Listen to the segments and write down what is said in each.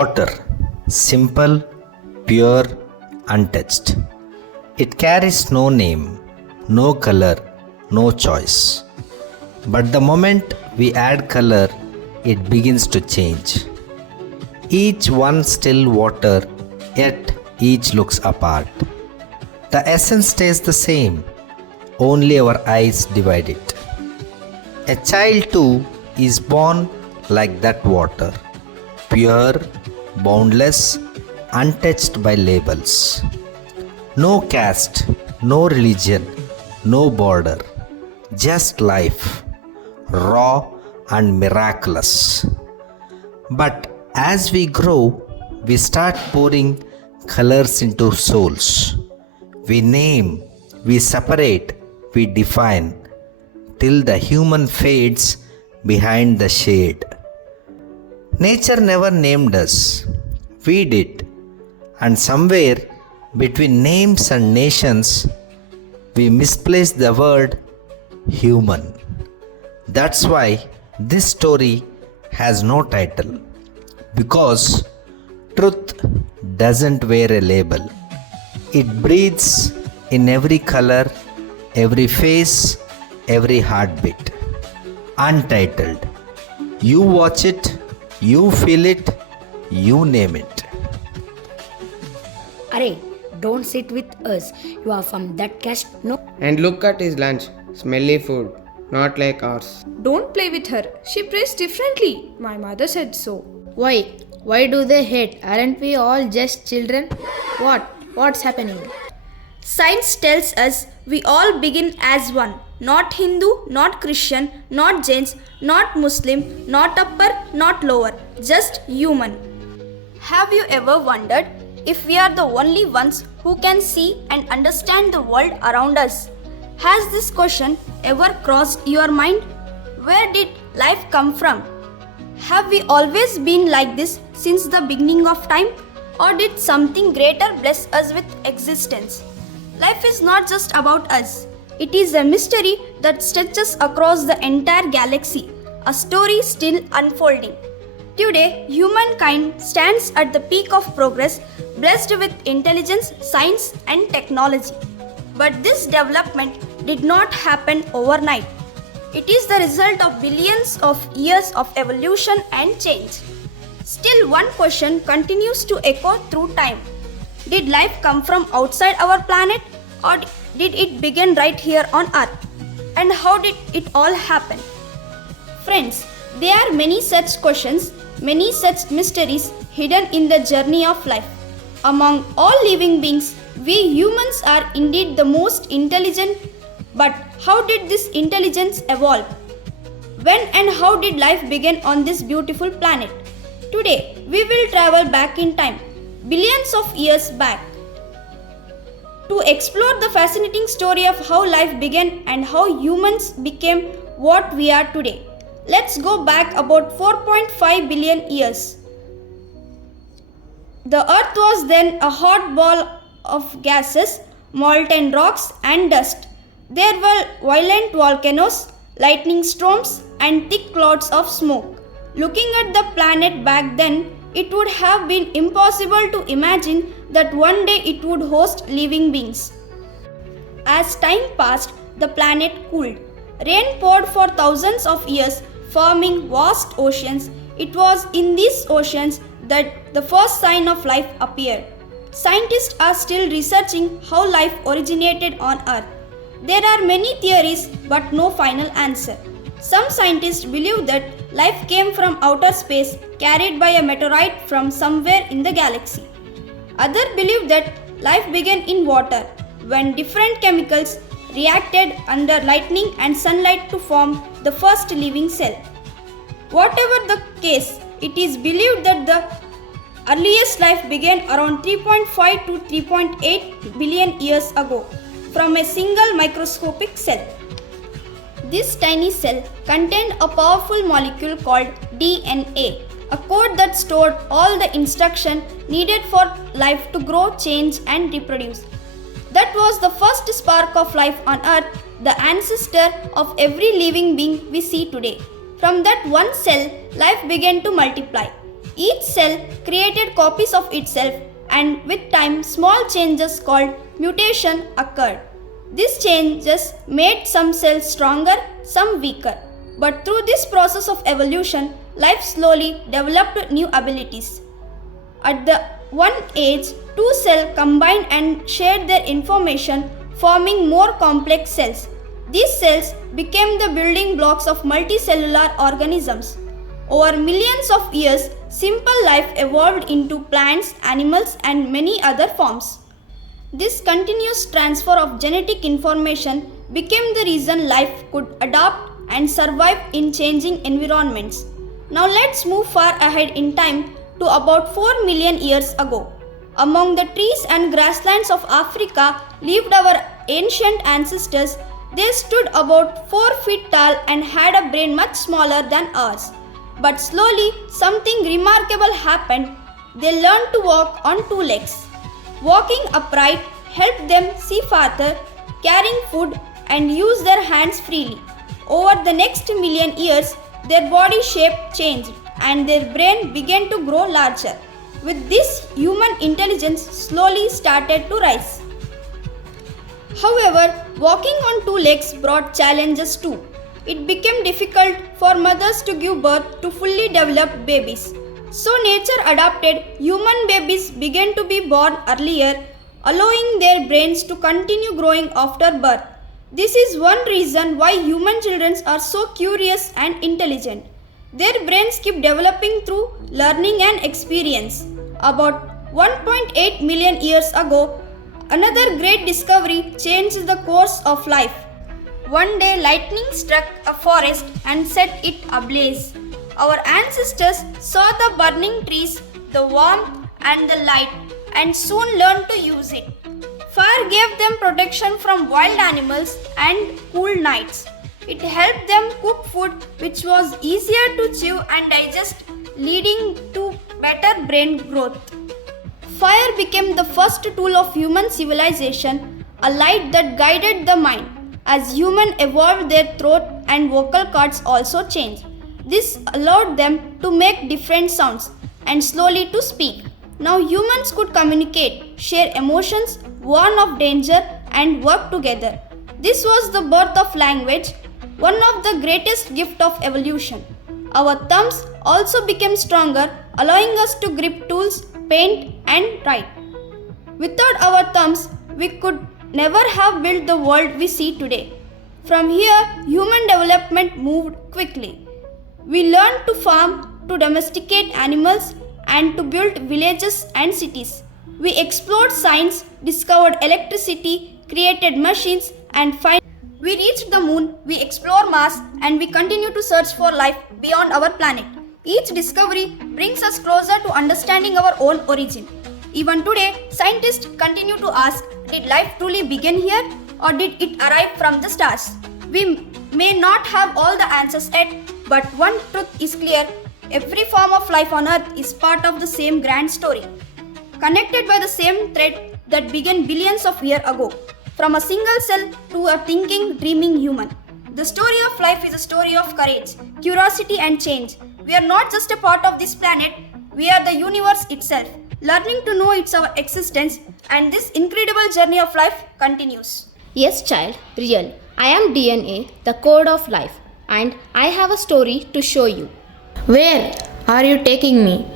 Water, simple, pure, untouched. It carries no name, no color, no choice. But the moment we add color, it begins to change. Each one still water, yet each looks apart. The essence stays the same, only our eyes divide it. A child too is born like that water, pure, boundless, untouched by labels. No caste, no religion, no border, just life, raw and miraculous. But as we grow, we start pouring colors into souls. We name, we separate, we define, till the human fades behind the shade. Nature never named us, we did, and somewhere between names and nations, we misplaced the word human. That's why this story has no title, because truth doesn't wear a label. It breathes in every color, every face, every heartbeat. Untitled. You watch it, you feel it, you name it. Arey, don't sit with us. You are from that caste, no? And look at his lunch. Smelly food. Not like ours. Don't play with her. She prays differently. My mother said so. Why? Why do they hate? Aren't we all just children? What's happening? Science tells us we all begin as one. Not Hindu, not Christian, not Jains, not Muslim, not upper, not lower. Just human. Have you ever wondered if we are the only ones who can see and understand the world around us? Has this question ever crossed your mind? Where did life come from? Have we always been like this since the beginning of time? Or did something greater bless us with existence? Life is not just about us. It is a mystery that stretches across the entire galaxy, a story still unfolding. Today, humankind stands at the peak of progress, blessed with intelligence, science, and technology. But this development did not happen overnight. It is the result of billions of years of evolution and change. Still, one question continues to echo through time. Did life come from outside our planet, or did it begin right here on Earth? And how did it all happen? Friends, there are many such questions, many such mysteries hidden in the journey of life. Among all living beings, we humans are indeed the most intelligent. But how did this intelligence evolve? When and how did life begin on this beautiful planet? Today, we will travel back in time, billions of years back, to explore the fascinating story of how life began and how humans became what we are today. Let's go back about 4.5 billion years. The Earth was then a hot ball of gases, molten rocks, and dust. There were violent volcanoes, lightning storms, and thick clouds of smoke. Looking at the planet back then, it would have been impossible to imagine that one day it would host living beings. As time passed, the planet cooled. Rain poured for thousands of years, forming vast oceans. It was in these oceans that the first sign of life appeared. Scientists are still researching how life originated on Earth. There are many theories but no final answer. Some scientists believe that life came from outer space, carried by a meteorite from somewhere in the galaxy. Others believe that life began in water, when different chemicals reacted under lightning and sunlight to form the first living cell. Whatever the case, it is believed that the earliest life began around 3.5 to 3.8 billion years ago, from a single microscopic cell. This tiny cell contained a powerful molecule called DNA, a code that stored all the instruction needed for life to grow, change, and reproduce. That was the first spark of life on Earth, the ancestor of every living being we see today. From that one cell, life began to multiply. Each cell created copies of itself, and with time, small changes called mutation occurred. These changes made some cells stronger, some weaker. But through this process of evolution, life slowly developed new abilities. At the one age, two cells combined and shared their information, forming more complex cells. These cells became the building blocks of multicellular organisms. Over millions of years, simple life evolved into plants, animals, and many other forms. This continuous transfer of genetic information became the reason life could adapt and survive in changing environments. Now let's move far ahead in time to about 4 million years ago. Among the trees and grasslands of Africa lived our ancient ancestors. They stood about 4 feet tall and had a brain much smaller than ours. But slowly, something remarkable happened. They learned to walk on two legs. Walking upright helped them see farther, carrying food, and use their hands freely. Over the next million years, their body shape changed and their brain began to grow larger. With this, human intelligence slowly started to rise. However, walking on two legs brought challenges too. It became difficult for mothers to give birth to fully developed babies. So nature adapted. Human babies began to be born earlier, allowing their brains to continue growing after birth. This is one reason why human children are so curious and intelligent. Their brains keep developing through learning and experience. About 1.8 million years ago, another great discovery changed the course of life. One day, lightning struck a forest and set it ablaze. Our ancestors saw the burning trees, the warmth, and the light, and soon learned to use it. Fire gave them protection from wild animals and cool nights. It helped them cook food which was easier to chew and digest, leading to better brain growth. Fire became the first tool of human civilization, a light that guided the mind. As humans evolved, their throat and vocal cords also changed. This allowed them to make different sounds and slowly to speak. Now humans could communicate, share emotions, warn of danger, and work together. This was the birth of language, one of the greatest gifts of evolution. Our thumbs also became stronger, allowing us to grip tools, paint, and write. Without our thumbs, we could never have built the world we see today. From here, human development moved quickly. We learned to farm, to domesticate animals, and to build villages and cities. We explored science, discovered electricity, created machines, and finally we reached the moon, we explored Mars, and we continue to search for life beyond our planet. Each discovery brings us closer to understanding our own origin. Even today, scientists continue to ask, did life truly begin here, or did it arrive from the stars? We may not have all the answers yet, but one truth is clear: every form of life on Earth is part of the same grand story, connected by the same thread that began billions of years ago, from a single cell to a thinking, dreaming human. The story of life is a story of courage, curiosity, and change. We are not just a part of this planet, we are the universe itself, learning to know its our existence, and this incredible journey of life continues. Yes, child, real. I am DNA, the code of life, and I have a story to show you. Where are you taking me?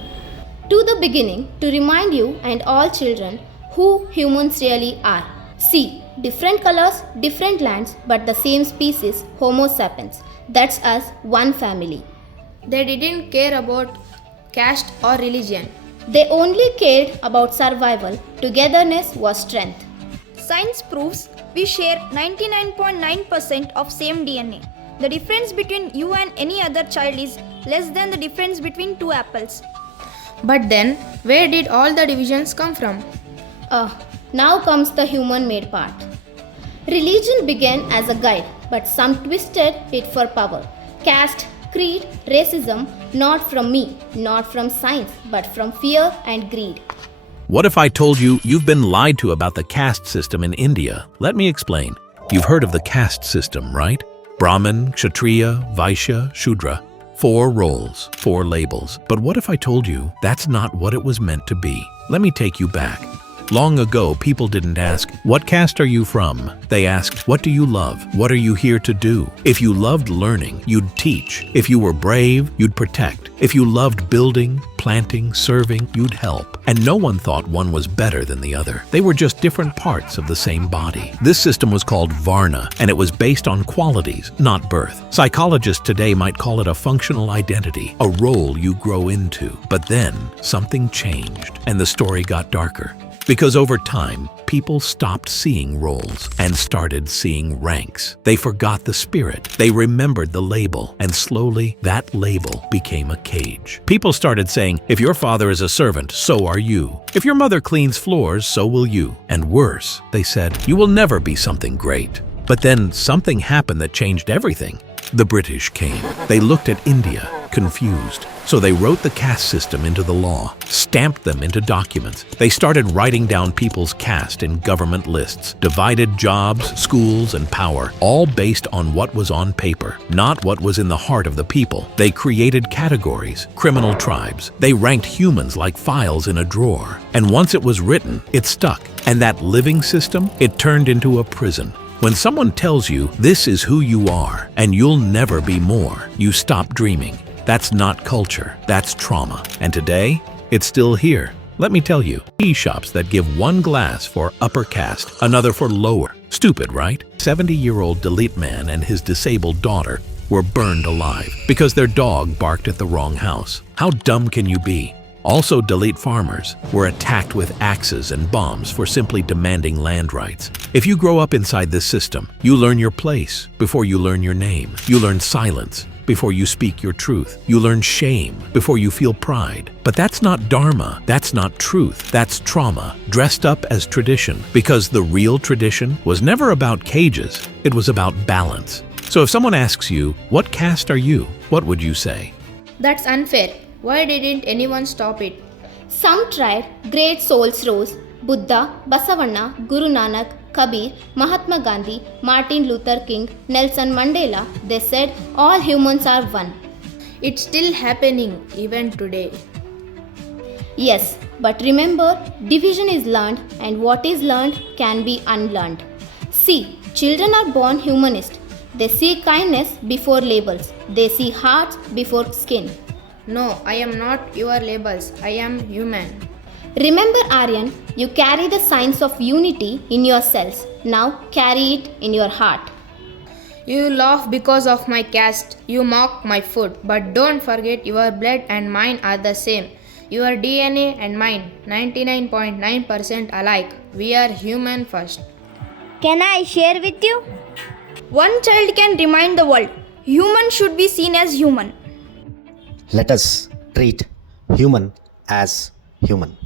To the beginning, to remind you and all children who humans really are. See, different colors, different lands, but the same species, Homo sapiens. That's us, one family. They didn't care about caste or religion. They only cared about survival. Togetherness was strength. Science proves we share 99.9% of same DNA. The difference between you and any other child is less than the difference between two apples. But then, where did all the divisions come from? Now comes the human-made part. Religion began as a guide, but some twisted it for power. Caste, creed, racism, not from me, not from science, but from fear and greed. What if I told you you've been lied to about the caste system in India? Let me explain. You've heard of the caste system, right? Brahmin, Kshatriya, Vaishya, Shudra. 4 roles, 4 labels. But what if I told you that's not what it was meant to be? Let me take you back. Long ago, people didn't ask, "What caste are you from?" They asked, "What do you love? What are you here to do?" If you loved learning, you'd teach. If you were brave, you'd protect. If you loved building, planting, serving, you'd help. And no one thought one was better than the other. They were just different parts of the same body. This system was called Varna, and it was based on qualities, not birth. Psychologists today might call it a functional identity, a role you grow into. But then, something changed, and the story got darker. Because over time, people stopped seeing roles and started seeing ranks. They forgot the spirit. They remembered the label, and slowly that label became a cage. People started saying, if your father is a servant, so are you. If your mother cleans floors, so will you. And worse, they said, you will never be something great. But then something happened that changed everything. The British came. They looked at India, confused. So they wrote the caste system into the law, stamped them into documents. They started writing down people's caste in government lists, divided jobs, schools, and power, all based on what was on paper, not what was in the heart of the people. They created categories, criminal tribes. They ranked humans like files in a drawer. And once it was written, it stuck. And that living system, it turned into a prison. When someone tells you this is who you are and you'll never be more, you stop dreaming. That's not culture, that's trauma. And today, it's still here. Let me tell you, tea shops that give one glass for upper caste, another for lower. Stupid, right? 70-year-old Dalit man and his disabled daughter were burned alive because their dog barked at the wrong house. How dumb can you be? Also, Dalit farmers were attacked with axes and bombs for simply demanding land rights. If you grow up inside this system, you learn your place before you learn your name. You learn silence before you speak your truth. You learn shame before you feel pride. But that's not dharma, that's not truth, that's trauma, dressed up as tradition. Because the real tradition was never about cages, it was about balance. So if someone asks you, what caste are you? What would you say? That's unfair. Why didn't anyone stop it? Some tried, great souls rose. Buddha, Basavanna, Guru Nanak, Kabir, Mahatma Gandhi, Martin Luther King, Nelson Mandela, they said all humans are one. It's still happening even today. Yes, but remember, division is learned and what is learned can be unlearned. See, children are born humanist. They see kindness before labels. They see hearts before skin. No, I am not your labels. I am human. Remember, Aryan, you carry the signs of unity in your cells. Now carry it in your heart. You laugh because of my caste. You mock my food. But don't forget your blood and mine are the same. Your DNA and mine, 99.9% alike. We are human first. Can I share with you? One child can remind the world, human should be seen as human. Let us treat human as human.